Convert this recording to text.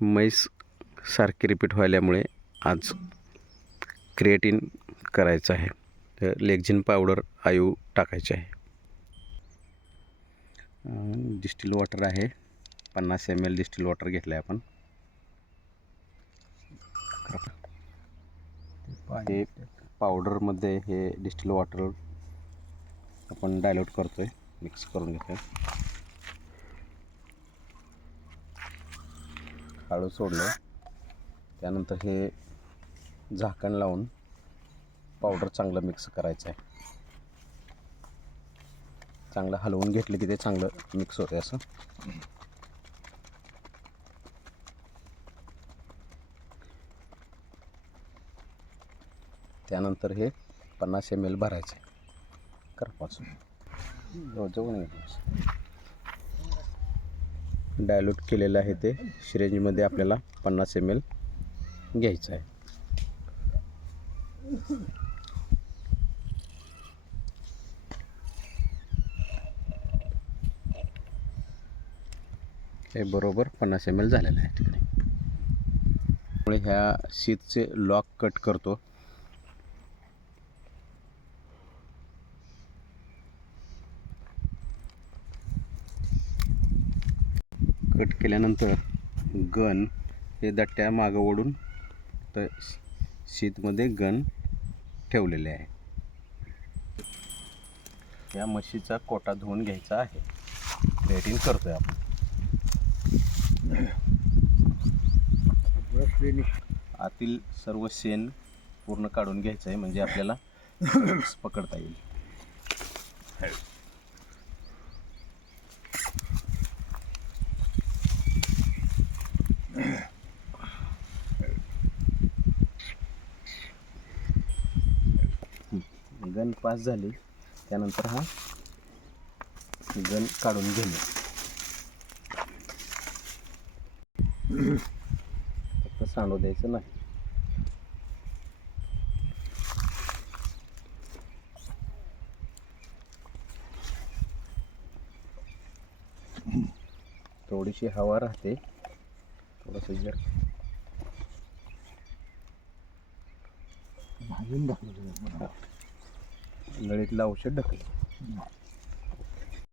म्हैस सारखी रिपीट व्हायल्यामुळे आज क्रिएटिन करायचं आहे. तर लेक्झिन पावडर आयू टाकायचे आहे. डिस्टिल वॉटर आहे. पन्नास एम एल डिस्टिल वॉटर घेतलं आहे आपण हे पावडरमध्ये हे डिस्टिल वॉटर आपण डायल्यूट करतो आहे मिक्स करून घेतो आहे हळू सोडलं. त्यानंतर हे झाकण लावून पावडर चांगलं मिक्स करायचं आहे चांगलं हलवून घेतलं की ते चांगलं मिक्स होते असं. त्यानंतर हे पन्नास एम एल भरायचे करपासून जवळ डायल्यूट केलेलं आहे ते. सिरेंजमध्ये आपल्याला पन्नास एम एल घ्यायचं आहे. हे बरोबर पन्नास एम एल झालेलं आहे. ठिकाणी त्यामुळे ह्या शीतचे लॉक कट करतो. कट केल्यानंतर गन हे दट्ट्या मागं ओढून तर शीतमध्ये गन ठेवलेले आहे. या म्हशीचा कोटा धुवून घ्यायचा आहे. रेटिंग करतोय आपण. आतील सर्व शेण पूर्ण काढून घ्यायचं आहे म्हणजे आपल्याला पकडता येईल. गन पास झाली. त्यानंतर हा गन काढून घेणे. फक्त सांडू द्यायचं नाही. थोडीशी हवा राहते. थोडंसं भाजून दाखवलं नळीतलं औषध ढकल